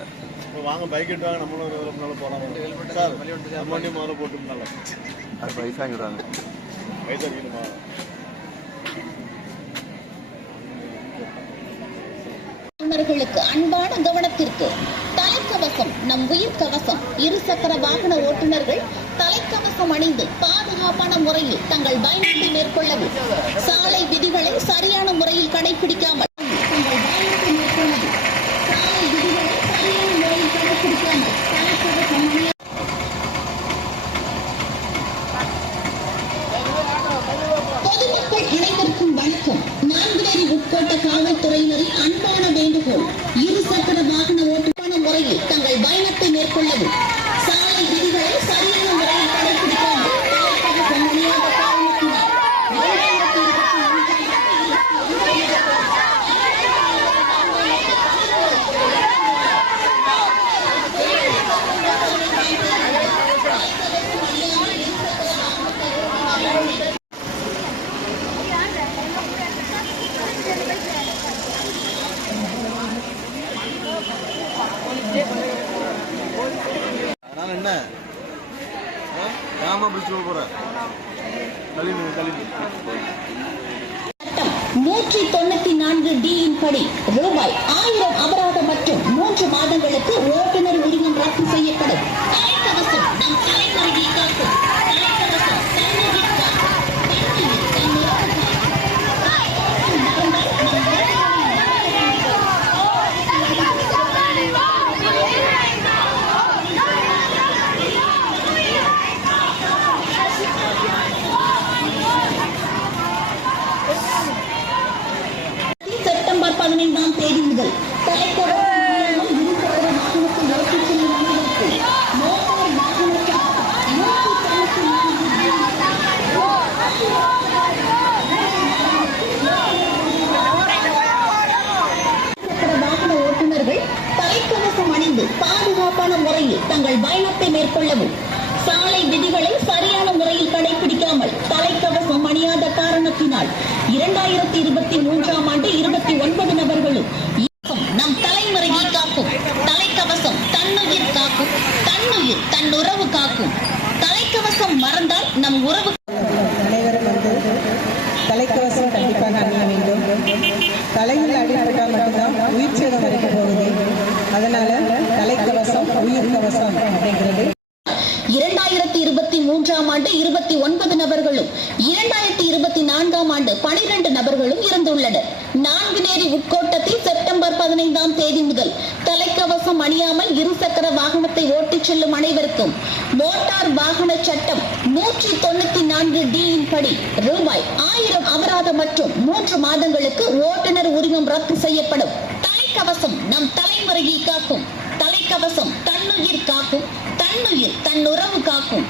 Okay இப்போ வாங்க bike எடுத்தாங்க நம்மளும் ஒரு இதில் முன்னால் போகலாம் சார் நம்ம வண்டி முதல்ல போட்டுருந்தால அது பைசா வாங்கிடுவாங்க வயசு அடிக்கணுமா ஓட்டுநர்களுக்கு அன்பான கவனத்திற்கு தலைக்கவசம் நம் உயிர் கவசம். இருசக்கர வாகன ஓட்டுநர்கள் தலைக்கவசம் அணிந்து பாதுகாப்பான முறையில் தங்கள் பயணத்தை மேற்கொள்ளவும் சாலை விதிகளை சரியான முறையில் கடைபிடிக்காமல் தங்கள் பயணத்தை மேற்கொள்ளவும் சாலை விதிகளை சரியான முறையில் கடைபிடிக்காமல் தலைக்கவசம் அணிய பொதுமக்கள் அனைவருக்கும் நான்குநேரி உட்கோட்ட காவல்துறையினரின் அன்பான வேண்டுகோள். இருசக்கர வாகன ஓட்டுமான முறையில் தங்கள் பயணத்தை மேற்கொள்ளவும் சாலை விதிகளை சரியான முறையில் கடைபிடிக்காமல் தலைக்கவசம் அணியாத காரணத்தினால் இரண்டாயிரத்தி இருபத்தி மூன்றாம் அதனால என்ன? ஏமா பிடிச்சு போகிற தள்ளி கழிவு தள்ளி நூற்றி தொண்ணூத்தி நான்கு டி இன் படி ரூபாய் ஆயிரம் அபராதம் மற்றும் மூன்று மாதங்களுக்கு ஓட்டுநர் உரிமம் ரத்து செய்யப்படும் தலைக்கவசம் நம் தலைமுறையை காக்கும் தலைக்கவசம் தன்னுயிர் காக்கும். தன்னுயிர் தன்னுயிர் காக்கும். மறந்தால் நம் செப்டம்பர் பதினைந்தாம் தேதி முதல் தலைக்கவசம் இல்லாமல் இருசக்கர வாகனத்தை ஓட்டிச் செல்லும் அனைவருக்கும் மோட்டார் வாகன சட்டம் நூற்றி தொண்ணூத்தி இருசக்கர வாகன ஓட்டுநர்கள் தலைக்கவசம் அணிந்து பாதுகாப்பான முறையில் தங்கள் பயணத்தை மேற்கொள்ளவும். சாலை விதிகளை சரியான முறையில் கடைபிடிக்காமல் தலைக்கவசம் அணியாத காரணத்தினால் இரண்டாயிரத்தி இருபத்தி மூன்றாம் ஆண்டு இருபத்தி ஒன்பது நபர்களும் நம் தலைமுறையை காக்கும். தலைக்கவசம் தன்னுயிர் காக்கும் தன்னுயிர் தன் உறவு காக்கும். தலைக்கவசம் மறந்தால் நம் உறவு இருபத்தி ஆண்டு இருபத்தி ஒன்பது நபர்களும் இரண்டாயிரத்தி இருபத்தி நான்காம் ஆண்டு பனிரெண்டு நபர்களும் இறந்துள்ளனர். நான்குநேரி உட்கோட்டத்தில் செப்டம்பர் பதினைந்தாம் தேதி முதல் தலைக்கவசம் அணியாமல் இருசக்கர வாகனத்தை ஓட்டிச் செல்லும் அனைவருக்கும் மோட்டார் வாகன சட்டம் நூற்றி தொண்ணூத்தி நான்கு டி படி ரூபாய் ஆயிரம் அபராதம் மற்றும் மூன்று மாதங்களுக்கு ஓட்டுநர் உரிமம் ரத்து செய்யப்படும். தலைக்கவசம் நம் தலைமுறையை காக்கும். தலைக்கவசம் தன்னுயிர் காக்கும். தன்னுயிர் தன்னுறவு காக்கும்.